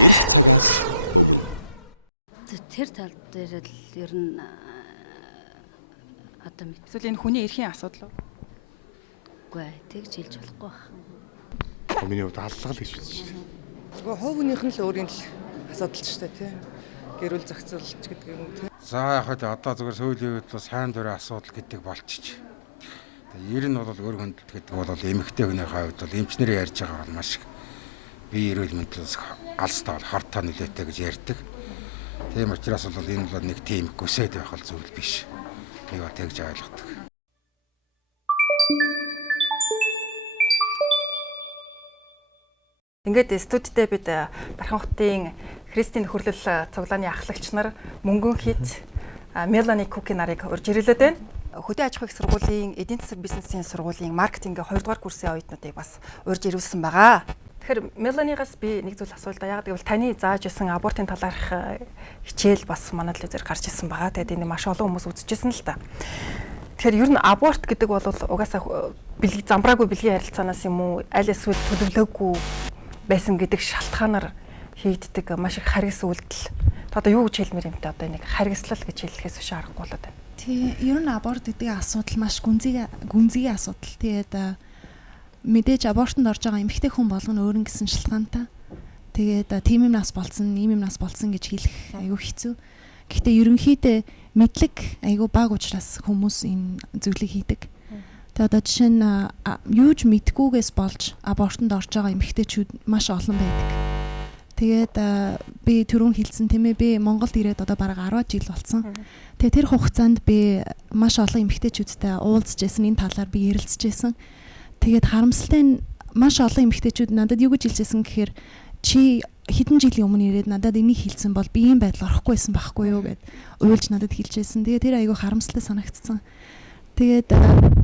Ирэх цагаас өмнө. Тэр тал дээр л ер нь одоо мэд. Эсвэл энэ хүний эрхийн асуудал уу? Үгүй ээ, тэгж хэлж болохгүй байна. Миний хувьд аллага л гэж үзэж байна. Зөвхөн хов хүнийх нь л өөрийн л асуудал ч шүү дээ, тий. Гэрүүл зохицуулж гэдэг юм тий. За яг хөө одоо зүгээр сүүлийн үед бол сайн дурын асуудал гэдэг болчих. Тэгээ ер нь бол өр хөндлөлт гэдэг бол эмэгтэй хүний хувьд бол эмчнэр ярьж байгаа бол маш их бие эрүүл мэндлээс алстай бол хортой нөлөөтэй гэж ярьдаг. Тийм учраас бол энэ бол нэг тийм гүсэд байх л зүйл биш. Би ба тэгж ойлгодог. Ингээд студидтэй бид Дархан хотын Христийн нөхөрлөл цуглааны ахлагч нар мөнгөн хит Мелани Куки нарыг урьж ирэлээд байна. Хөдөө аж ахуйн сургуулийн эдийн засаг бизнесийн сургуулийн маркетингийн 2 дугаар курсын оюутнуудыг бас урьж ирүүлсэн байгаа. Тэгэхээр Меланигаас би нэг зүйл асуулт яагаад гэвэл таны зааж исэн абортын талаарх хичээл бас манай телевизээр гарч ирсэн байгаа. Тэгээд энэ маш олон хүмүүс үзчихсэн л та. Тэгэхээр ер нь аборт гэдэг бол угаасаа замбраагүй бэлгийн харилцаанаас юм уу аль эсвэл төлөвлөөгүй байсан гэдэг шалтгаанаар хийгддэг маш их харгас үйлдэл. Одоо юу гэж хэлмээр юм те одоо нэг харгаслал гэж хэлэхээс биш аргагүй болоод байна. Тий, ер нь аборт гэдэг асуудал маш гүнзгий асуудал. Тэгээд мэдээж абортонд орж байгаа эмэгтэй хүн болгоно өөр нэгэн шалтгаантай. Тэгээд тийм юм нас болцсон, ийм юм нас болцсон гэж хэлэх айгүй хэцүү. Гэхдээ ерөнхийдөө мэдлэг айгүй бага учраас хүмүүс энэ зүйлийг хийдэг. Тэгээд одоо жишээ нь юуж мэдгүйгээс болж абортонд орж байгаа эмэгтэйчүүд маш олон байдаг. Тэгээд би түрүүн хэлсэн тийм ээ би Монголд ирээд одоо бараг 10 жил болсон. Тэгээд тэр хугацаанд би маш олон эмэгтэйчүүдтэй уулзж байсан, энэ талаар би ярилцж байсан. Тэгээд харамсалтай нь маш олон эмэгтэйчүүд надад юу гэж хэлжсэн гэхээр чи хэдэн жилийн өмнө ирээд надад энийг хэлсэн бол би ийм байдал орохгүй байсан байхгүй юу гэд уйлж надад хэлжсэн. Тэгээд тэр айгүй харамсалтай санагдсан. Тэгээд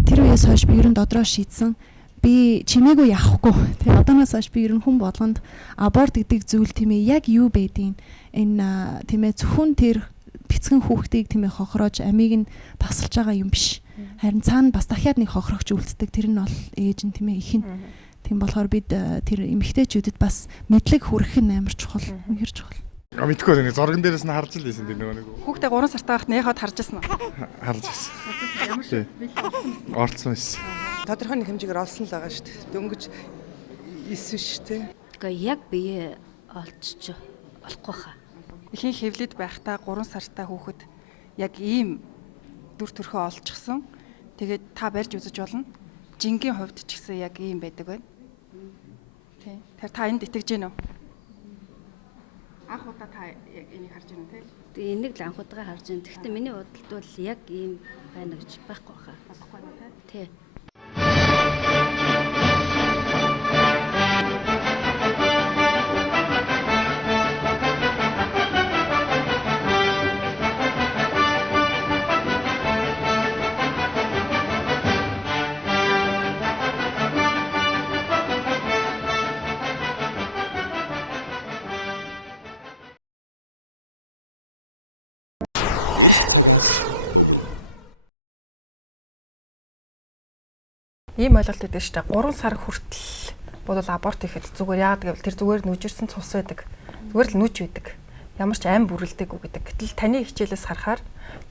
тэр үеэс хойш би ер нь додроо шийдсэн. Би чимээгүй явахгүй. Тэгээ одооноос хойш би ер нь хүн болгонд аборт гэдэг зүйл тийм ээ яг юу байдیں۔ Энэ тийм ээ зөвхөн тэр бяцхан хүүхдийг тийм ээ хохроож амийг нь тасалж байгаа юм биш. Харин цаана бас дахиад нэг хохрогч үлддэг. Тэр нь бол ээж нь тийм ээ их нь. Тийм болохоор бид тэр эмэгтэйчүүдэд бас мэдлэг хүргэх нь амар чухал. Үнэхэр чухал. Мэдгүй нэг зурган дээрээс нь харж л байсан тэр нөгөө нэг. Хүүхдээ 3 сартай байхад нэхад харж ирсэн үү? Харж байсан. Ямар шиг орцсон байсан. Тодорхой нэг хэмжээгээр олсон л байгаа шүү дээ. Дөнгөж эсвэ шүү дээ. Гэхдээ яг бие олчч болохгүй хаа. Ихэнх хэвлэд байхдаа 3 сартай хүүхэд яг ийм дүр төрхөө олчихсон. Тэгээд та барьж үзэж болно. Жингийн хувьд ч гэсэн яг ийм байдаг байна. Тий. Тэр та энд итгэж гэнэ үү? Анх удаа та яг энийг харж байна тий? Тэгээ энийг л анх удаа харж байна. Гэхдээ миний бодолд бол яг ийм байна гэж байхгүй хаа. Баггүй байна тий. Ирэх цагаас өмнө. Ийм ойлголт өгдөө шүү дээ. 3 сар хүртэл бол аборт хийхэд зүгээр яагаад гэвэл тэр зүгээр нүжирсэн цус байдаг. Зүгээр л нүж байдаг. Ямар ч ам бүрэлдэггүй гэдэг. Гэтэл таны хичээлээс харахаар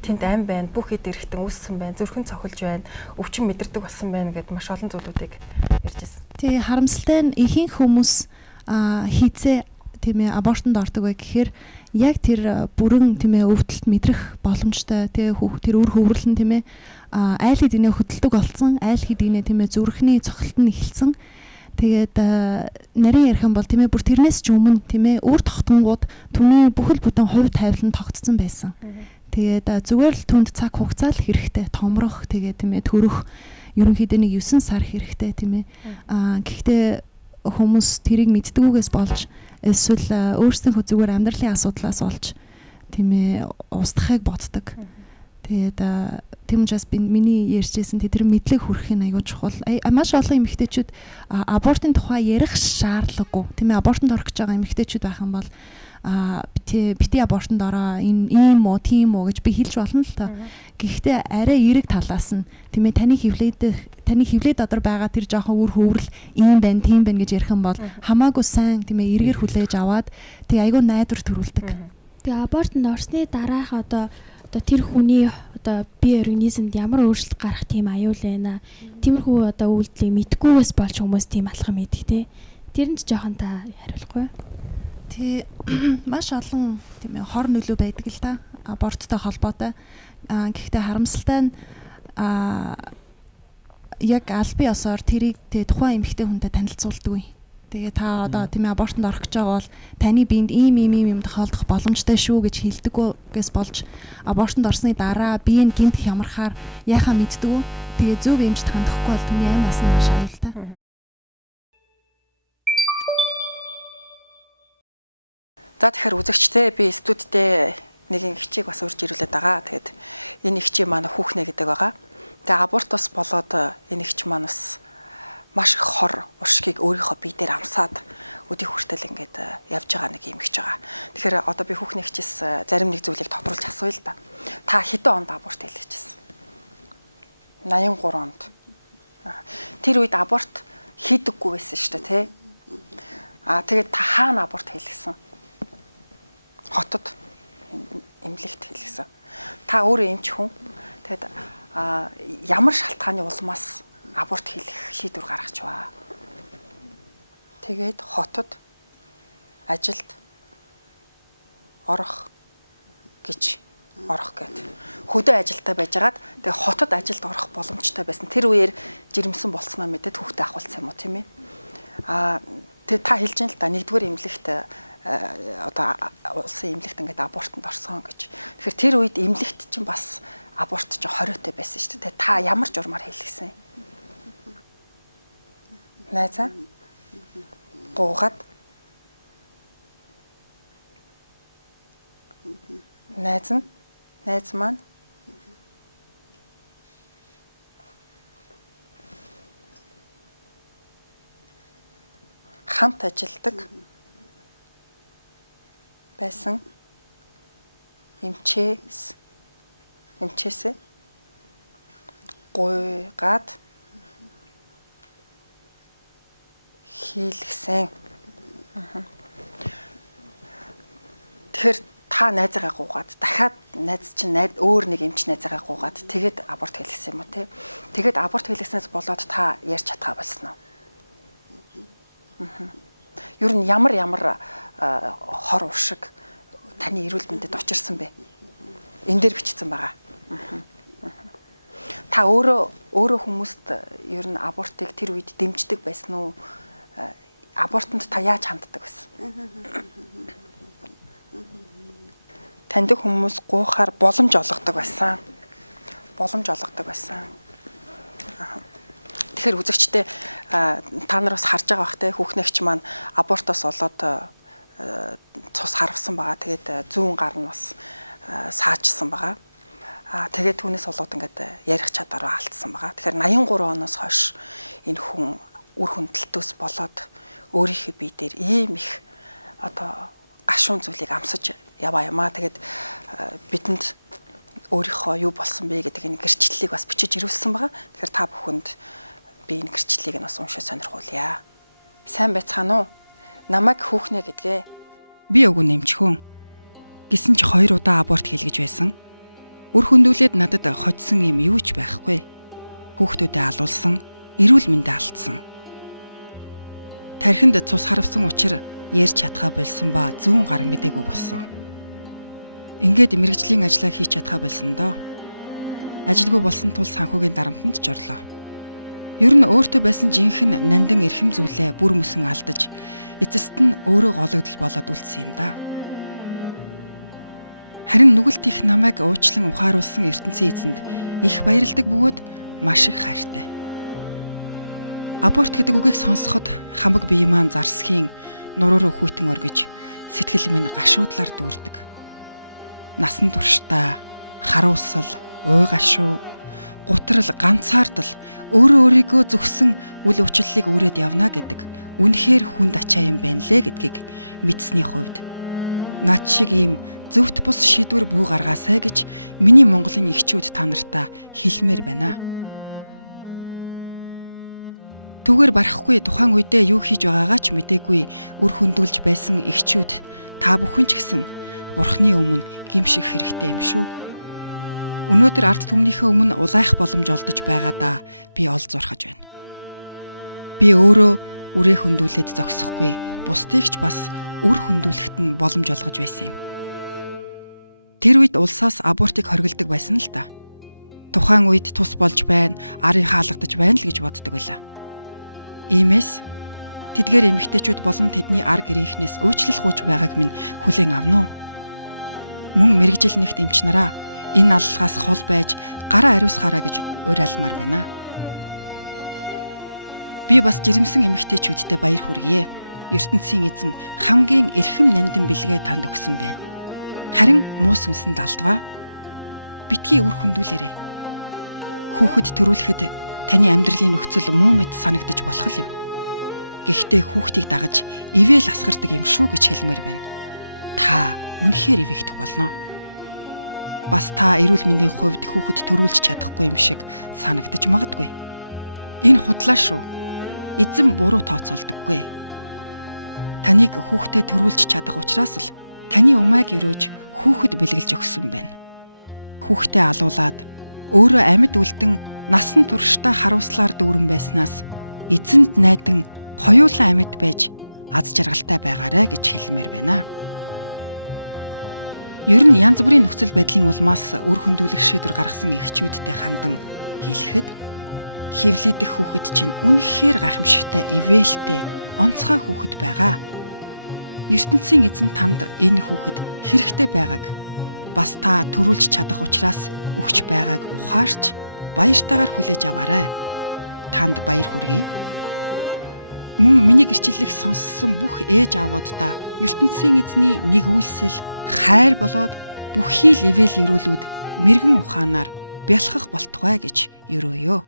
тэнд ам байна, бүх хэд эрэхтэн үүссэн байна, зүрхэн цохилж байна, өвчин мэдэрдэг болсон байна гэд маш олон зүйлүүдийг ярьжсэн. Тий, харамсалтай нь ихэнх хүмүүс хийцээ тийм ээ абортонд ордог бай гэхээр яг тэр бүрэн тийм ээ өвдөлт мэдрэх боломжтой тэр үр хөврөл нь тийм ээ айл хэдийнэ хөдөлдөг болсон, айл хэдийнэ тийм ээ зүрхний цохилт нь эхэлсэн. Тэгээд нарийн ярих юм бол тийм ээ бүр тэрнээс ч өмнө тийм ээ үр тогтонгууд түүний бүхэл бүтэн хувь тавилан тогтцсон байсан. Тэгээд зүгээр л түнд цаг хугацаа л хэрэгтэй томрох тэгээд тийм ээ төрөх ерөнхийдөө нэг 9 сар хэрэгтэй тийм ээ. Гэхдээ хүмүүс тэрийг мэддэггүйгээс болж эсвэл өөрсдийнхөө зүгээр амьдралын асуудлаас болж тийм ээ устдахыг боддог. Тэгээд тийм учраас миний ярьжсэн тэр мэдлэг хүрэх нь аягүй чухал. Маш олон эмэгтэйчүүд абортын тухай ярих шаардлагагүй. Тийм ээ, абортод орох гэж байгаа эмэгтэйчүүд байх юм бол бити абортод ороо энэ ийм үү, тийм үү гэж би хэлж болно л тоо. Гэхдээ арай эерэг талаас нь тийм ээ, таны хөвлөд дотор байгаа тэр жоохон үр хөврөл ийм байна, тийм байна гэж ярих юм бол хамаагүй сайн тийм ээ, эргээр хүлээж аваад тэг аягүй найдвар төрүүлдэг. Тэгээ абортод орсны дараах одоо тэр хүний одоо бие организмд ямар өөрчлөлт гарах тийм аюул байна. Тиймэрхүү одоо үйлдэлийг мэдгүйгээс болж хүмүүс тийм алхам хийдэг те. Тэр нь ч жоохон та хариулахгүй. Тий маш олон тийм ээ хор нөлөө байдаг л та аборттой холбоотой. Гэхдээ харамсалтай нь яг аль бие осоор тэрийг тухайн эмэгтэй хүнтэй танилцуулдаг. Тэгээ та одоо тийм ээ абортод орох гэж байгаа бол таны биед ийм юм тохиолдох боломжтой шүү гэж хэлдэггүйгээс болж абортод орсны дараа бие нь гинт хямрахаар яхаа мэддэггүй. Тэгээ зөв эмчт хандахгүй бол түүний амь нас нь маш аюултай. За тэгэхээр үзэгчтэй би студидээ нэгэн хичээг бас урьж ирүүлээд байгаа. Тэгээд энэ хичээг манай хүүхнэ гэдэг байгаа. Тэгээ абортос болоод энэ хичээг маань бас маш их хор уршгийг өөрийнхөө бие дээр амсаад өдий хүртэл ингээд явж байгаа нэг юм ихж байгаа. Тэгэхээр одоо би хүүхний хичээс зарим нэг зүйлийг тодруулж асууя л да. Та хэдэн онд аборт хийлгэжсэн? 83 онд. Тэр үед аборт хийдэггүй байсан шүү дээ, тий? Тэгээд та хаана аборт хийлгэсэн? Хотод эмнэлэгт хийлгэсэн. Та өөрөө эмч хүн. Тэгээд ямар шалтгааны улмаас аборт хийх шийдвэр гаргаж ба. Тэгээд хотод ажилд орох гэд хөдөө ажилтаа байжгаад тэгээд хотод ажилд орох боломжтой байсан. Тэр үеэр жирэмсэн болцсноо мэдээд хүүхдээ ахуулсан юм уу, тийм ээ? Тэгээд та хэлж байна л да, нэгдүгээр эмнэлэгт одоо улсын эмнэлэгт ингээд абортод орсон гэж. Тэгэхээр тэр үед эмнэлэгт чинь бас аборт чинь хориотой байсан шүү дээ. Та ямар журмаар хийлгэсэн? Найзаа гуугаад найз маань хамт ажилдаг байсан эмчээсээ гуйгаад хийлгсэн. Тэгэхээр та найзаагаа гуугаад дахиад найз чинь өөр нэг эмч найзаагаа гуугаад тэгээд аборт хийлгсэн юм уу те? Тэгээд аборт хийлгснээс болоод та ярьж чадхаа болсон уу? Ер нь ямар хор уршиг таны эрүүл мэндэд учирсан бэ? Энэ дээр бичсэн байгаа. Та өөрөө хүмүүст ер нь абортыг тэр үед дэмждэг байсан уу? Абортод та яаж ханддаг байсан? Танд хүмүүс гуйхаар боломж олгодог байсан. Тэгэхээр үзэгчтэй та нар бас харж байгаа бах те, хүүхнэгч маань абортоос болоод цус харвсан байгаа. Тэгээд зүүн гар нь бас саажсан байгаа. Тэгээд түүнээс болоод ингээд ярих чадвараа алдсан байгаа. Тэгэхээр 83 оноос хойш энэ хүн үр хөндөлтөөс болоод өөрийнхөө бие дээр ийм их одоо гашуун зүйлийг амсаж яваа юмаа. Тэгээд бидэнд өөрийнхөө юу болсон бэ гэдэг энэ гэрчлэлийг бас бичиж ирүүлсэн байгаа. Тэгэхээр та бүхэнд би энэ гэрчлэлийг нь бас уншиж сонирхуулъя. Сайн байцгаана уу? Намайг хүүхнэ гэдгээ. Би өгөө нэмчхүүн. Гисэн ч 2 удаа аборт хийлгэж байсан. Үр хөндүүлээд надад хоцсон юм юу ч байхгүй. Хүүхдүүдээ алуулсан, эрүүл мэндэ алдсан. Тархинд цус харвсан учраас ярьж чадхаа болсон ба зүүн гар мэдээгүй болсон. Ингээд мэрэгжлийн ажлаа хийж чадхаа болсон доо. Ажилгүй болсон тул санхүүгийн дарамтанд ч орлоо. Ер нь өөртөө байсан жинхэнэ нандин эрхэм зүйлээ бүр мөсөн алдаж, эцэст нь өөрөө гологдол болоод үлдсэн юм да. Харин нүгэлт их намайг уучлан ухааруулсан ертөнцийн эзэнд их баярладаг бөгөөд маш их хайртай. Аборт гэдэг үгийг сонсоход хамаг бие маань зарсхийн нуруу хүйтэн оргиж сэтгэл минь гашуудлаар дүүрдэг. Насан туршдаа харуусал, уйгаа шүү. Гутрал, ганцаардал өөрөө өөрийгөө зөвхсөн үл уучлалыг өрөөд явна гэдэг үнэхээр хүнд ачаа юм байна лээ гэдгийг мэдсэний хувьд над шиг ийм зөвхт бус шийдвэр бүү гаргаасай гэж миний Монголын эхчүүд та нартаа хэлмээр байна. Түгээр барахгүй тухайн үедээ юу хийж байгаагаа ч мэдээгүй үр хөндүүлж байсан эхчүүд та бүхэн ч гэсэн Бурхны өмнө гимших хэрэгтэй юм шүү. Өнөөдөр ард түмнийхээ өмнө улайх боломж олдож байгаадаа би олз зурхаж байна. Би өөрөө үрээ хөндүүлээд зогсохгүй, бусдыг ч бас үр хөндүүлэхэд нь боломж олгож байсан юм. Тэр үед улсаас абортыг хоригддаг байсан л та. Тухайн үед тус болж байна, арын хаалгадаж байна л гэж боддог байлаа. Иймээс тэдгээр эмэгтэйчүүд болон тэдний ар гэрийнхнээс уучлал гуйж байгааг минь хүлээн авна уу? Мөн мэрэгжил нэгт эмч нараа энэ аллагаас хол байж гараа ариусгаараа гэж уриалмаар байна. Би бас жирэмсэн эмэгтэйчүүдтэй баяр хүргэе. ертөнцийн эзэн хамгийн эрхэм нандин бэлгээ танд өгсөн байна. Харин муу сүнсэнд алдваа. Битгий үр хөндүүлээрэй. Хүүхэд төрүүлэхэд таны амьдралын нөхцөл муу мэд санагдаж болох юм. Гэхдээ хүүхдийг дагаж ивэл асгардаг юм шүү гэж хэлмээр байна. Та үнэхээр ивэгдэх болно. Бас та эрүүл мэндийн хувьд хүүхэд төрүүлж чадахгүй юм шиг санагдаж магадгүй. Энэ худлаа шүү. Эзэн буруу тооцоолдоггүй. Таныг хүүхдээ төрүүлж чадах учраас л таны умайг өрөөж хүүхэд бэлгэлж өгсөн байна. Хүүхдээ алуулаад өөрөө амьд үлдэн насан туршдаа харуулслаар дүүрэн байснаас эзэнд найдан хоёулаа амьд байж аз жаргалтай байгаарэ гэж хэлмээр байна. Ер нь янз бүрийн нөхцөл байдлын улмаас үр хөндүүлэх шийдвэр гаргасан эхчүүдтэй хандан хэлэхэд хөвлөдөх хүүхэд чинь үнэхээр гайхамшигтай, ивэлтэй, онцгой хүүхэд байгаа. ертөнцийн эзэн танд энэ хүүхэд хэрэгтэй байгааг бас та төрүүлж чадах учраас өгч байгааг ухаарч баяртайгаар хүлээж аваарай. Танд баяр хүргэе. Мөн миний гэрчлэлийг сонссон бүх ээж аавуудаа ертөнцийн эзний нэг үйлсэл хайр болоод бүхий л ивэл өрөөлүүд мэрэгэн ухаанаар бялхах болтугай гэж өрөөё.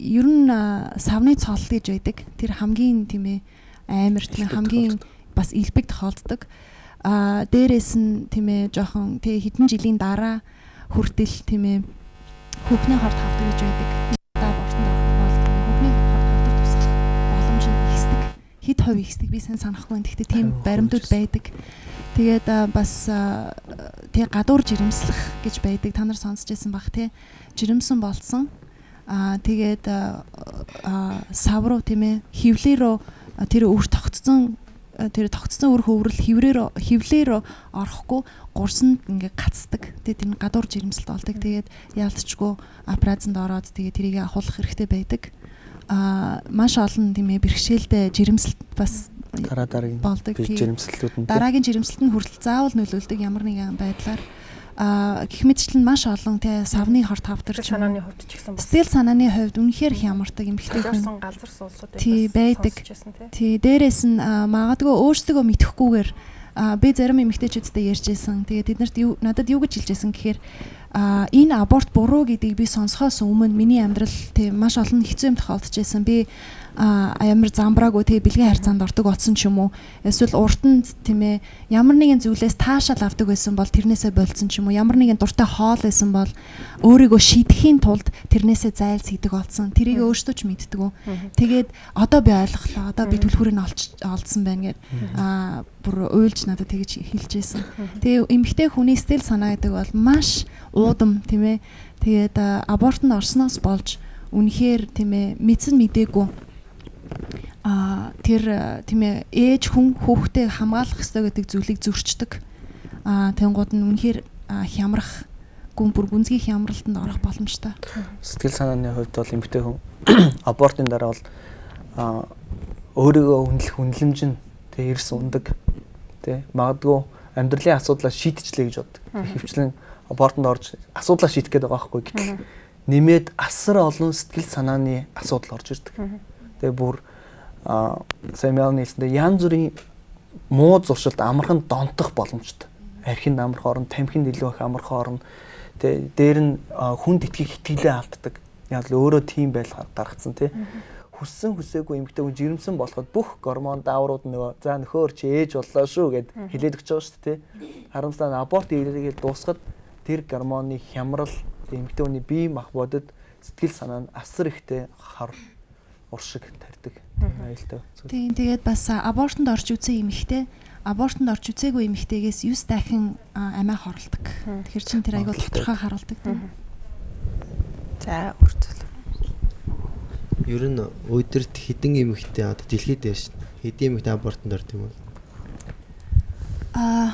Ер нь савны цол гэж байдаг. Тэр хамгийн тийм ээ амар тийм хамгийн бас элбэг тохиолддог. Дээрээс нь тийм ээ жоохон тэг хэдэн жилийн дараа хүртэл тийм ээ хүүхний хорт хавдаг гэж байдаг. Даа бортонд авах бол тийм ээ хүүхний хорт хавдаг тусах боломж нь ихсдэг. Хэд хувь ихсдэг би сайн санахгүй. Гэхдээ тийм баримтууд байдаг. Тэгээд бас тэг гадуур жирэмслэх гэж байдаг. Та нар сонсч байсан бах тий. Жирэмсэн болсон. Тэгээд сав руу тийм ээ хөвлөө рүү тэр өвөр тогтцсон тэр тогтцсон үр хөврөл хевлээр орохгүй гурсанд ингээ гацдаг. Тэгээд тэр гадуур жирэмсэлт болдог. Тэгээд яалтчгүй аппаратанд ороод тэгээд тэрийг ахуулах хэрэгтэй байдаг. Маш олон тийм ээ бэрхшээлтэй жирэмсэлт бас дараагийн болдог. Жирэмслэлүүд нь дараагийн жирэмсэлт нь хүртэл заавал нөлөөлдөг ямар нэгэн байдлаар гэх мэтчлэн маш олон тий савны хорт хавтарч санааны хувьд ч гэсэн сэтгэл санааны хувьд үнэхээр хямардаг эмэгтэй хүн галзар суулсууд байдаг. Тий дээрээс нь магадгүй өөрсдөө мэдхгүйгээр би зарим эмэгтэйчүүдтэй ярьжсэн. Тэгээд тэднэрт надад юу гэж хэлжсэн гэхээр энэ аборт буруу гэдгийг би сонсохоос өмнө миний амьдрал тий маш олон хэцүү юм тохиолдож байсан. Би амар замбраагүй тэгээ бэлгийн харьцаанд ордог болсон ч юм уу эсвэл уртанд тийм ээ ямар нэгэн зүйлээс таашаал авдаг байсан бол тэрнээсээ болцсон ч юм уу ямар нэгэн дуртай хоол байсан бол өөрийгөө шидэхийн тулд тэрнээсээ зайл сийдэг болсон тэрийг өөртөө ч мэддэг. Тэгээд одоо би ойлголоо одоо би түлхүүрийг олдсон байна гэд бүр уйлж надад тэгж хэлж байсан. Тэгээ эмэгтэй хүний сэтгэл санаа гэдэг бол маш уудам тийм ээ тэгээд абортод орсноос болж үнэхээр тийм ээ мэдсэн мэдээгүй тэр тийм ээ ээж хүн хүүхдээ хамгаалах ёстой гэдэг зүйлийг зөрчдөг. Тэнгууд нь үнэхээр хямрах бүр гүнзгий хямралтанд орох боломжтой. Сэтгэл санааны хувьд бол эмэгтэй хүн абортын дараа бол өөрийгөө хүнлэмж нь тэг эрс ундаг. Тэ магадгүй амьдралын асуудлаа шийдчихлээ гэж боддог. Хөвчлэн абортод орж асуудлаа шийдэх гээд байгаа байхгүй гэтэл нэмээд асар олон сэтгэл санааны асуудал орж ирдэг. Тэгээ бүр Сэмэл хэлсэндээ янз бүрийн муу зуршилд амархан донтох боломжтой. Архинд амарх орон, тамхинд илүү их амарх орон. Тэгээ дээр нь хүнд итгэх итгэлээ алддаг. Яг л өөрөө тийм байл гаргацсан тий. Хүссэн хүсээгүй эмэгтэй хүн жирэмсэн болоход бүх гормон дааврууд нөгөө за нөхөр чи ээж боллоо шүү гэд хэлээд өгч байгаа шүү дээ тий. Харамсалтай аборт хийлгээд дуусахад тэр гормоны хямрал эмэгтэй хүний бие мах бодод сэтгэл санаа нь асар ихтэй хар уршиг тарьдаг. Аюултай. Тийм тэгээд бас абортод орж үзсэн эмэгтэй абортод орж үзээгүй эмэгтэйгээс 9 дахин амиа хорлдог. Тэгэхээр чин тэр аягүй тодорхой харуулдаг. За үргэлжлэл. Ер нь өдөрт хэдэн эмэгтэй одоо дэлхийд дээр хэдэн эмэгтэй абортод орд юм бол?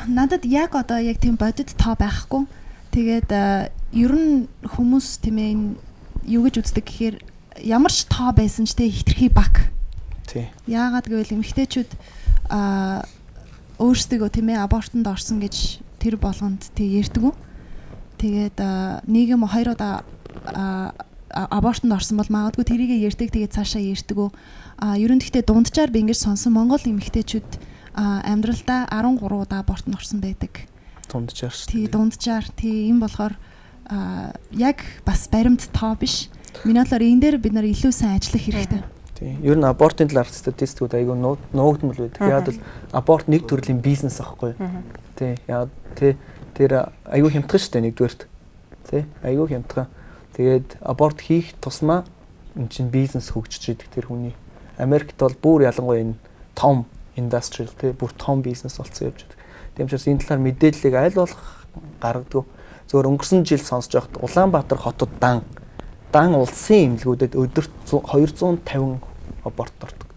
Надад яг одоо яг тийм бодит тоо байхгүй. Тэгээд ер нь хүмүүс тийм ээ юу гэж үздэг гэхээр ямар ч тоо байсан ч тэ хитрхи баг. Тий. Яагаад гэвэл эмэгтэйчүүд өөрсдөө тийм ээ абортод орсон гэж тэр болгонд тэг ярьдаг. Тэгээд нийгэм хоёр удаа абортод орсон бол магадгүй тэрийгэ ярьдаг тэгээд цаашаа ярьдаг. Ерөн гэхдээ дунджаар би ингэж сонсон Монгол эмэгтэйчүүд амьдралдаа 13 удаа абортод орсон байдаг. Дунджаар шүү. Тий дунджаар тий энэ болохоор яг бас баримт тоо биш. Миний бодлоор энэ дээр бид нар илүү сайн ажиллах хэрэгтэй. Тийм. Ер нь абортын талаар статистикууд айгүй нуугдмал байдаг. Яг л аборт нэг төрлийн бизнес аахгүй. Тийм. Яг тэр айгүй хямдхан шүү дээ нэгдүгээрт. Тийм. Айгүй хямдхан. Тэгээд аборт хийх тусмаа эн чинь бизнес хөгжиж идэг тэр хүний. Америкт бол бүр ялангуяа энэ том индастриал тийм бүр том бизнес болцсон явж байдаг. Тийм учраас энэ талаар мэдээллийг аль болох гаргадаг. Зөвхөн өнгөрсөн жил сонсож байхад Улаанбаатар хотод дан улсын эмнэлгүүдэд өдөрт 250 аборт ордог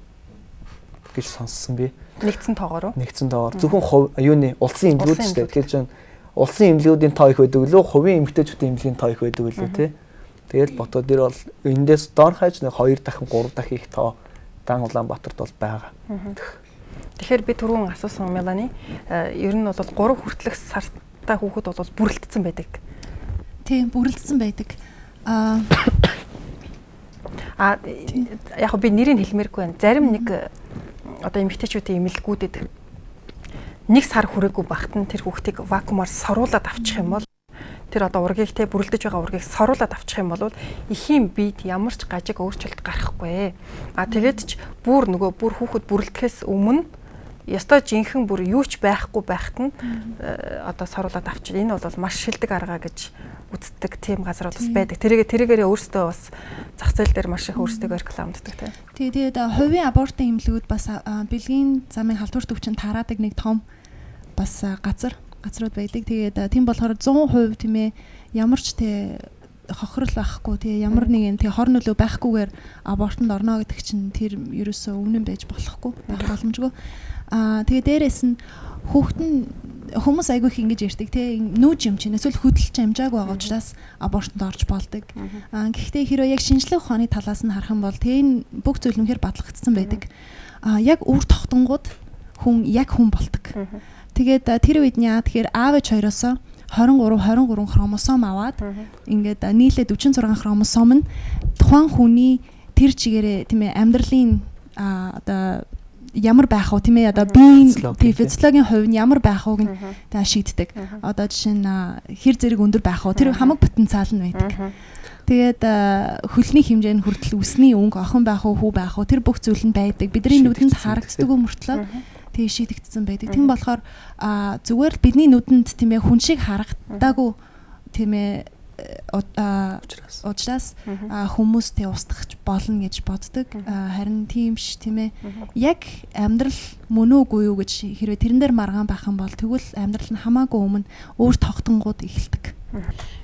гэж сонссон би. Нэгдсэн тоогоор уу? Нэгдсэн тоогоор. Зөвхөн юуны улсын эмнэлгүүд шүү дээ. Тэгэхээр чинь улсын эмнэлгүүдийн тоо их байдаг лөө, хувийн эмэгтэйчүүдийн эмнэлгийн тоо их байдаг лөө тий. Тэгэл ботоо дээр бол эндээс доор хаяж нэг 2 дахин 3 дахин их тоо дан Улаанбаатарт бол байгаа. Тэгэхээр би түрүүн асуусан Мелани ер нь бол 3 хүртэлх сартай хүүхэд бол бүрэлдсэн байдаг. Тийм, бүрэлдсэн байдаг. Яг би нэрийг хэлмээргүй байна. Зарим нэг одоо эмэгтэйчүүдийн эмнэлгүүдэд нэг сар хүрээгүй багт нь тэр хүүхдийг вакуумаар соруулаад авчих юм бол тэр одоо ургийг те бүрэлдэж байгаа ургийг соруулаад авчих юм бол эхийн биед ямар ч гажиг өөрчлөлт гарахгүй. Тэгээд ч бүр хүүхэд бүрэлдэхээс өмнө ястой жинхэнэ бүр юу ч байхгүй байхад нь одоо соруулаад авчих. Энэ бол маш шилдэг арга гэж үздэг тийм газар бас байдаг. Тэрийгээрээ өөрсдөө бас зах зээл дээр маш их өөрсдөө рекламддаг тийм. Тэгээд хувийн абортын эмнэлгүүд бас бэлгийн замын халдвар төвчөнд тараадаг нэг том бас газрууд байдаг. Тэгээд тийм болохоор 100% тийм ээ ямар ч хохирол байхгүй тэгээ ямар нэгэн тэгээ хор нөлөө байхгүйгээр абортонд орно гэдэг чинь тэр ерөөсөө үнэн байж болохгүй байх боломжгүй. Тэгээ дээрэс нь хүмүүс айгүй их ингэж ярьдаг те нүүж юм чинь эсвэл хөдөлж амжааг байгаа учраас абортонд орж болдог. Гэхдээ хэрвээ яг шинжлэх ухааны талаас нь харах юм бол тэгээ энэ бүх зүйл үнэхээр батлагдсан байдаг. Яг үр тогтонгууд хүн болдог. Тэгээд тэр үед нь яа тэгэхээр аав ээж хоёроосоо 23 хромосом аваад ингээд нийлээ 46 хромосом нь тухайн хүний тэр чигээрээ тийм ээ амьдралын одоо ямар байх вэ тийм ээ одоо биеийн физиологийн хувь нь ямар байх вэ гэж шийддэг. Одоо жишээ нь хэр зэрэг өндөр байх вэ тэр хамаг потенциал нь байдаг. Тэгээд хөлний хэмжээ нь хүртэл үсний өнгө охин байх уу хүү байх уу тэр бүх зүйл нь байдаг. Бидний нүдэнд харагддаг мөртлөө тэг шийдэгдсэн байдаг. Тийм болохоор зүгээр л бидний нүдэнд тийм ээ хүн шиг харагдаагүй тийм ээ учраас хүмүүс тэг устгах болно гэж боддог. Харин тийм ш тийм ээ. Яг амьдрал мөн үгүй юу гэж хэрвээ тэрэн дээр маргаан байх юм бол тэгвэл амьдрал нь хамаагүй өмнө өөр тогтонгууд эхэлдэг.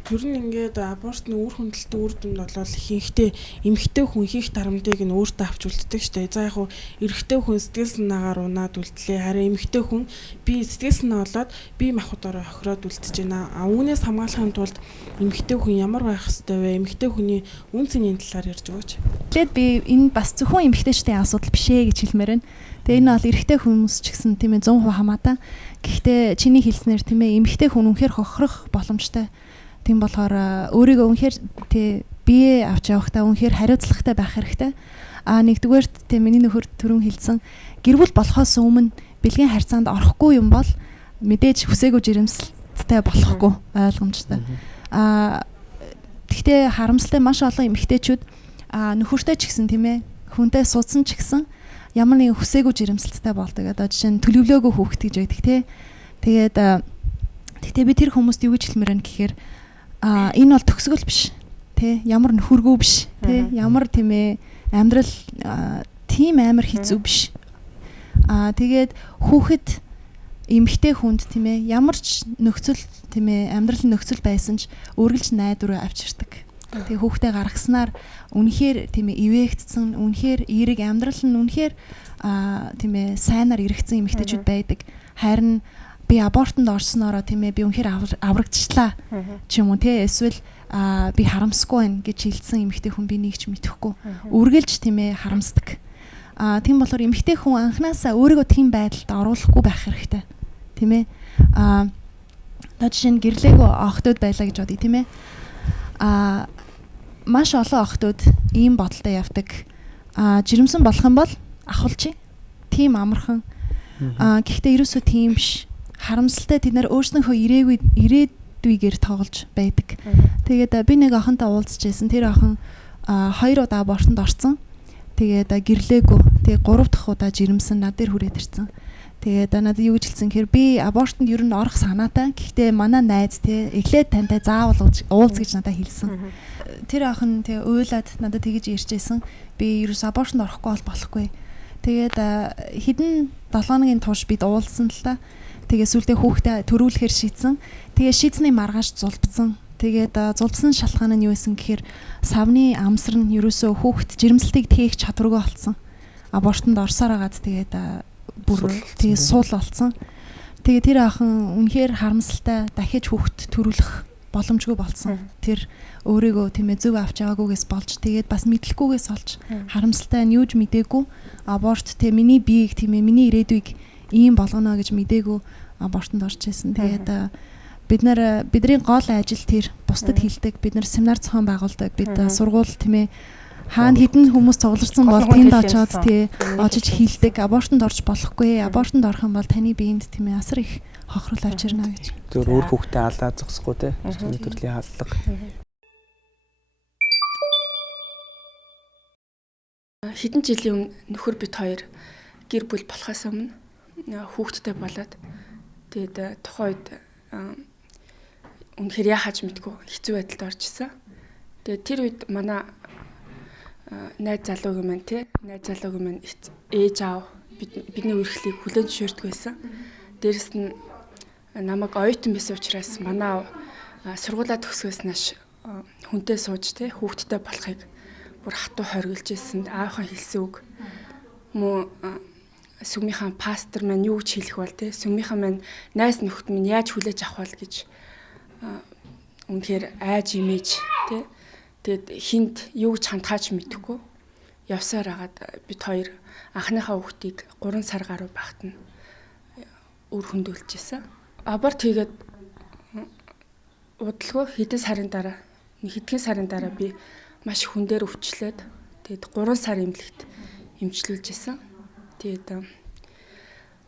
Ер нь ингээд абортны үр хөндөлтөд үр дүнд бол ихэнхдээ эмэгтэй хүн хийх дарамтыг нь өөртөө авч үлддэг штэ. За яг хуу эрэгтэй хүн сэтгэл санаагаар унаад үлдлээ. Харин эмэгтэй хүн би сэтгэл санаа болоод бие махбодороо хохироод үлдэж байна. Үүнээс хамгаалахын тулд эмэгтэй хүн ямар байх ёстой вэ? Эмэгтэй хүний үн цэнийн талаар ярьж өгөөч. Тэгээд би энэ бас зөвхөн эмэгтэйчдийн асуудал биш ээ гэж хэлмээр байна. Тэгээ энэ бол эрэгтэй хүмүүс ч гэсэн тийм ээ 100% хамаатай. Гэхдээ чиний хэлснээр тийм ээ эмэгтэй хүн үнэхээр хохирох боломжтой. Тийм болохоор өөрийгөө үнэхээр тий бие авч явахдаа үнэхээр хариуцлагатай байх хэрэгтэй. Нэгдүгээрт тий миний нөхөр түрүүн хэлсэн гэр бүл болохоос өмнө бэлгийн харьцаанд орохгүй юм бол мэдээж хүсээгүй жирэмсэлттэй болохгүй ойлгомжтой. Гэхдээ харамсалтай маш олон эмэгтэйчүүд нөхөртэй ч гэсэн тийм ээ хүнтэй суудсан ч гэсэн ямар нэгэн хүсээгүй жирэмсэлттэй болдог. Одоо жишээ нь төлөвлөөгүй хүүхэд гэж байдаг тий. Тэгээд тэгтээ би тэр хүмүүст юу гэж хэлмээр байна гэхээр энэ бол төгсгөл биш тий ямар нөхөргүй биш тий ямар тийм ээ амьдрал тийм амар хэцүү биш тэгээд хүүхэд эмэгтэй хүнд тийм ээ ямар ч нөхцөл тийм ээ амьдрал нөхцөл байсан ч үргэлж найдвар авчирдаг тэгээ хүүхдээ гаргаснаар үнэхээр тийм ээ ивэгдсэн үнэхээр эерэг амьдрал нь үнэхээр тийм ээ сайнаар эргэцсэн эмэгтэйчүүд байдаг харин би абортонд орсноороо тийм ээ би үнэхээр аврагдчихлаа ч юм уу тий эсвэл би харамсахгүй байна гэж хэлсэн эмэгтэй хүн би нэг ч мэдэхгүй үргэлж тийм ээ харамсдаг. Тийм болохоор эмэгтэй хүн анханасаа өөрийгөө тийм байдалд оруулахгүй байх хэрэгтэй тийм ээ. Одоо жишээ нь гэрлээгөө охтууд байлаа гэж бодъё тийм ээ. Маш олон охтууд ийм бодолтой явдаг. Жирэмсэн болох юм бол ахуулчих. Тийм амархан. Гэхдээ ерөөсөө тийм биш. Харамсалтай тэд нар өөрснөөхөө ирээдүйгээр тоглож байдаг. Тэгээд би нэг охинтой уулзчихсан. Тэр охин 2 удаа абортонд орсон. Тэгээд гэрлээгөө. Тэгээд 3 дахь удаа жирэмсэн над дээр хүрээд ирсэн. Тэгээд надад юу гэж хэлсэн гэхээр би абортонд ер нь орох санаатай. Гэхдээ манай найз те эхлээд тантай заавал уулз гэж надад хэлсэн. Тэр охин тэг уйлаад надад тэгэж ярьжсэн. Би ерөөс абортонд орохгүй болохгүй. Тэгээд хэдэн 7 хоногийн турш бид уулзсан л та. Тэгээ сүлдээ хүүхдээ төрүүлэхээр шийдсэн. Тэгээ шийдсний маргааш зулбсан. Тэгээд зулбсан шалтгаан нь юу байсан гэхээр савны амсар нь ерөөсөө хүүхэд жирэмслэлтийг тээх чадваргүй болсон. Абортонд орсоор агаад тэгээд бүр тэгээ суул болсон. Тэгээ тэр охин үнэхээр харамсалтай дахиж хүүхэд төрүүлэх боломжгүй болсон. Тэр өөрийгөө тийм ээ зөв авч яваагүйгээс болж тэгээд бас мэдлэхгүйгээс олж харамсалтай нь юуж мдээгүй аборт тийм миний биеийг тийм ээ миний ирээдүйг ийм болгоно гэж мдээгүй абортонд орж ирсэн. Тэгээд бидний гол ажил тэр бусдад хэлдэг. Бид нар семинар зохион байгуулдаг. Бид сургууль тийм ээ хаана хідэн хүмүүс цугларсан бол тэнд очиод тий очиж хэлдэг. Абортонд орж болохгүй. Абортонд орох юм бол таны биед тийм ээ асар их хохирол авчирна гэж. Зөв өөр хүүхдээ алаа зогсохгүй тий төрлийн хааллага. Хэдэн жилийн өмнө нөхөр бит хоёр гэр бүл болохоос өмнө хүүхэдтэй болоод тэгээд тухайн үед үнэхээр яахаж мэдгүй хэцүү байдалд орж исэн. Тэгээд тэр үед манай найз залуугийн маань тий найз залуугийн маань ээж аав бидний үргэлжлэлийг хүлээн зөвшөөрдөг байсан. Дээрэс нь намайг оюутан байсан учраас манай сургуулаа төгсгөөс нааш хүнтэй сууж те хүүхдтэй болохыг бүр хатуу хоригдж ирсэн. Аавынхаа хэлсэн үг мөн сүмийнхэн пастор маань юу гэж хэлэх бол те сүмийнхэн маань найз нөхд минь яаж хүлээж авах вэ гэж үнэхээр айж имэж те тэгэд хинт юу гэж хандхаач мэдэхгүй явсаар агаад бид хоёр анхныхаа хүүхдийг 3 сар гаруй багт нь үр хөндүүлж ирсэн. Аборт хийгээд удалгүй хэдэн сарын дараа би маш хүн дээр өвчлөөд тэгээд 3 сар эмнэлэгт эмчлүүлж исэн. Тэгээд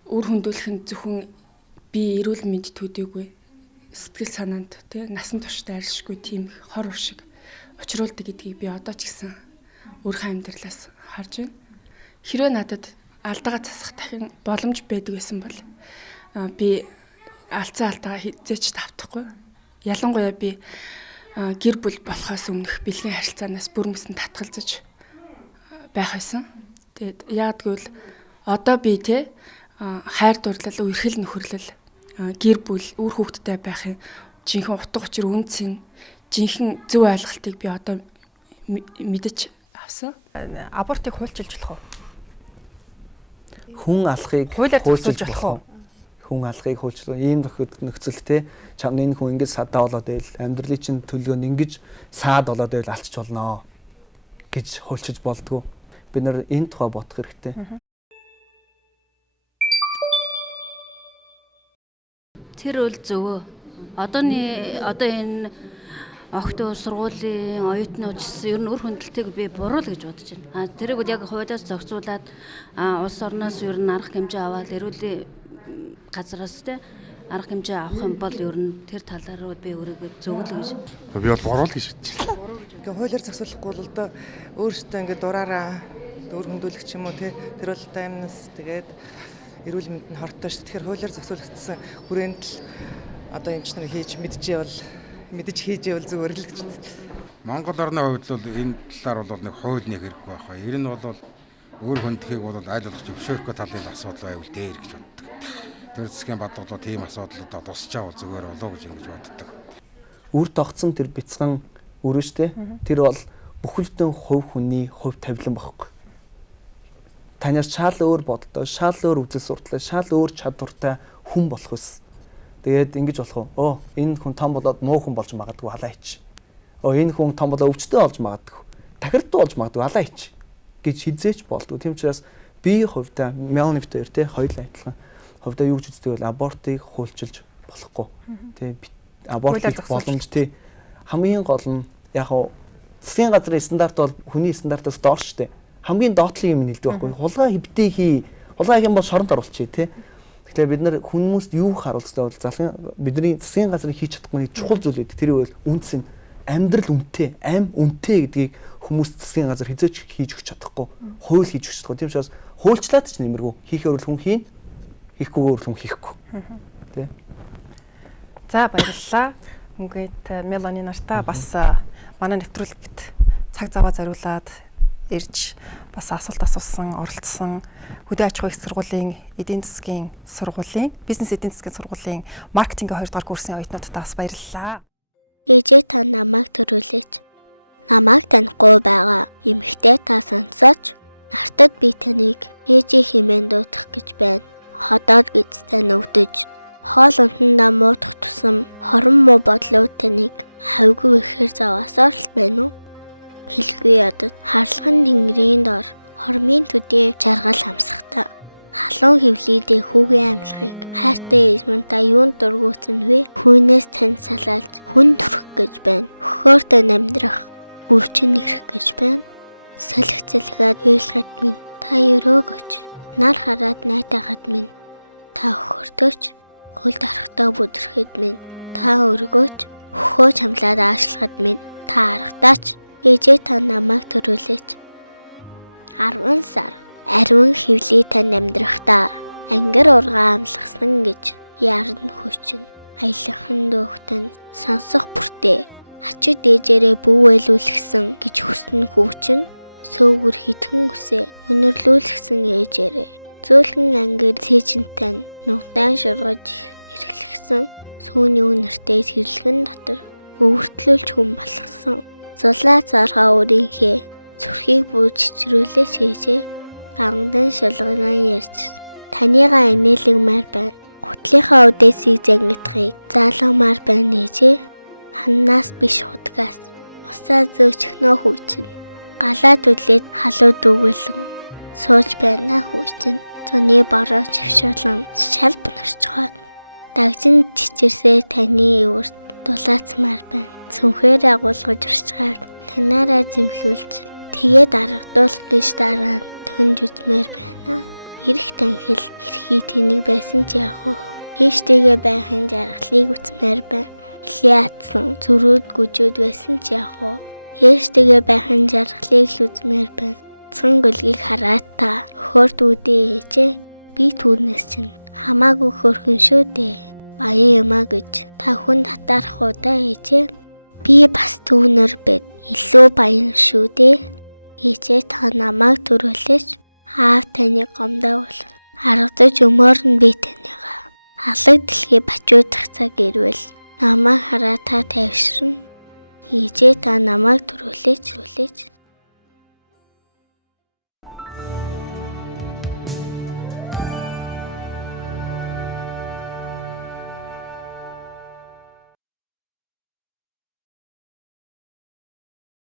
үр хөндүүлэх нь зөвхөн би эрүүл мэнд төдийгүй сэтгэл санаанд тий насан туршдаа арилшгүй тийм хор уршиг учруулдаг гэдгийг би одоо ч гэсэн өөрийнхөө амьдралаас харж байна. Хэрвээ надад алдаага засах дахин боломж байдаг байсан бол би алдсан алдаага хизээч давтахгүй. Ялангуяа би гэр бүл болохоос өмнөх бэлгийн харилцаанаас бүр мөсөн татгалзаж байх байсан. Тэгээд яг гэвэл одоо би те хайр дурлал, үерхэл нөхөрлөл, гэр бүл, үр хүүхэдтэй байхын жинхэнэ утга учир үнцэн, жинхэнэ зөв ойлголтыг би одоо мэдэж авсан. Абортыг хуульчилж болох уу? Хүн алахыг хуульчилж болох уу? Хүн алахыг хуульчлах ийм нөхцөл те чамны энэ хүн ингэж садаа болоод байл амьдралын чинь төлөвөнд ингэж саад болоод байл алчч болно гэж хуульчиж болдгоо. Бид нар энэ тухай бодох хэрэгтэй. Тэр үл зөвөө. Одоо энэ охтоо сургуулийн оюутны учирсан ер нь үр хөндөлтийг би буруу л гэж бодож байна. Тэрийг яг хуулиас зохицуулаад улс орноос ер нь арга хэмжээ аваад эрүүлийн газраас те арга хэмжээ авах юм бол ер нь тэр талаар руу би өөрийгөө зөвлөж гэж. Би бол буруу л гэж бодож байна. Ингээ хуулиар зохицуулахгүй бол одоо өөрөөсөө ингээ дураараа үр хөндүүлэх ч юм уу те тэр бол таймнаас тэгээд эрүүл мэнд нь хортой шүү. Тэгэхээр хуулиар зохицуулагдсан хүрээнд л одоо эмч нар хийж мэдэж хийжээвэл зүгээр л гэж. Монгол орны хувьд бол энэ талаар бол нэг хууль нэг хэрэггүй байх. Ер нь бол өөр хүндэхийг бол аль болох зөвшөөрөхгүй талын асуудал байвал дээр гэж боддог. Тэр засгийн бадгалууд тийм асуудлуудаа тусчаа бол зүгээр болоо гэж ингэж боддог. Үр тогтсон тэр бяцхан өрөөштэй тэр бол бүхэлдэн хувь хүний хувь тавилан багхгүй. Танаас шал өөр боддоо, шал өөр үзэл сурталчилгаа, шал өөр чадвартай хүн болох ус. Тэгээд ингэж болох уу? Энэ хүн том болоод муу хүн болж магадгүй халаа ич. Энэ хүн том болоод өвчтөй болж магадгүй. Тахирдуу болж магадгүй халаа ич гэж хизээч болдгоо. Тийм учраас би хувьдаа Меланивтэй те хоёулаа адилхан. Хувьдаа юу гэж үздэг вэ? Абортыг хуульчилж болохгүй. Тэ абортыг боломж те хамгийн гол нь яг засгийн газрын стандарт бол хүний стандартаас доош штэ. Хамгийн доотлын юм нэлдэг байхгүй. Хулгай хэвтэй хий. Хулгай юм бол шоронд оруулчих те. Тэгэхээр бид нар хүмүүст юу харуулж байгаа бол бидний засгийн газрын хийж чадахгүй чухал зүйл үү. Тэр бол үнс нь амьдрал үнэтэй, ам үнэтэй гэдгийг хүмүүс засгийн газар хизээч хийж өгч чадахгүй. Хууль хийж өгч чадахгүй. Тийм учраас хуульчлаад ч нэмэргүй. Хийхээр бол хүн хийн, хийхгүйгээр хүн хийхгүй. Тэ. За баярлалаа. Ингээд Мелани нартаа бас манай нэвтрүүлэгт цаг зав зориулаад ирж бас асуулт асуусан, оролцсон хөдөө аж ахуйн их сургуулийн эдийн засгийн сургуулийн бизнес эдийн засгийн сургуулийн маркетингийн 2 дугаар курсын оюутнуудаа бас баярлалаа. Ээжээ та намайг төрүүлээч. Намайг танихгүй байгаа эмэгтэй та сонсооч. Нартад би таныг ээжээ хэмээн дуудах гэж байна. Ходоод эцтэй нүвдэж хоол унтандаа муудах тусам хорон муу бодлоо таныг хавгүй ихээр заваасаар л байна уу? Хэлгүй ядад харлаган тэнгэрийн дор хормын төдий жаргал хамсахта халуун хөвлөдөө хүүгийн амьлахыг хайртай эзмэн та юунд дургуутсан вэ? Хүнээс тань салаалж хүн төрөх гэж байна. Хөхөөртөө амьдрах бүрчин ирэх гэж байна. Салхи цэлгээд уйлахад минь та өрөөгөч. Нар хараад найтахад минь та хөхөртөөч. Хөл дарахтаа бүдрэхэд минь та өргөөч. Хөхөө чамлаад аашлахад минь та аргатаач. Ээжээ та намайг төрүүлээч. 10 сар ариун хөвлий тань амьдрахтаа ангир ургаа амлахсан гэж яран хүчин аялахан доогтон сонсох бүртээ ачид ээжээрээ бүүвэлүүлсэн гэж хүснэ хүүчин сөөгөр хитгэн үсээ өнөрлүүлсэн ээжээрээ зөөлхөн ангир цээжинтэй нугдаан шургаж эргэлгсэн сүүний үнэртэй сэлгэн дотор өвөртлүүлж хүн болгосон. Зулаа зархаа өрийнхээ зүрхийг бүжижрүүлээс хийжээ. Гандан шалганаа ярьж таныгаа инээлгмээр байна. Гутлынхаа үдээсийг зангидахыг заалгамаар байна ээжээ. Ханнаас биш худгаас усаа зөөчгнөө хүүчин. Галаа түлээд халууд өгүүлэн сууж байна хүүчин. Зуны бороо чавшуулан шалб норчгоод дагжин чичирсээ таны өвөрт дулаацмаар байна. Цүнхээр агуулгаж урчгаад танаараа зэмлүүлж тэгээд аргадуул гэж дараа нь төнж үзмээр байна. Ирэх танхил хэрхий тэнийг байсан ч яг уу. Ийштэйгээ байхын жаргалыг үзмээр байна. Илээ атсан зүрүүд гүжүүд байсан ч яг уу. Ийштэйгээ байхын жаргалыг л үзмээр байна. Цан гөлгийг хараад та өхөрд үдээ ээжээ. Би түүнээс чинь хамаагүй хөрхөн шүү дээ. Баян юмаа гэж та хүн татаарах удаа ээжээ. Би бас түүнэр бед илүү баян шүү дээ. Ээжээ та намайг төрүүлээч. Аав таны гомдоо бол аргадаж өмөрн би таныгаа. Халаг дэлхий бачуудах цаг ирвэл намайг хараа та тайвширна. Ээжээ та намайг төрүүлээч.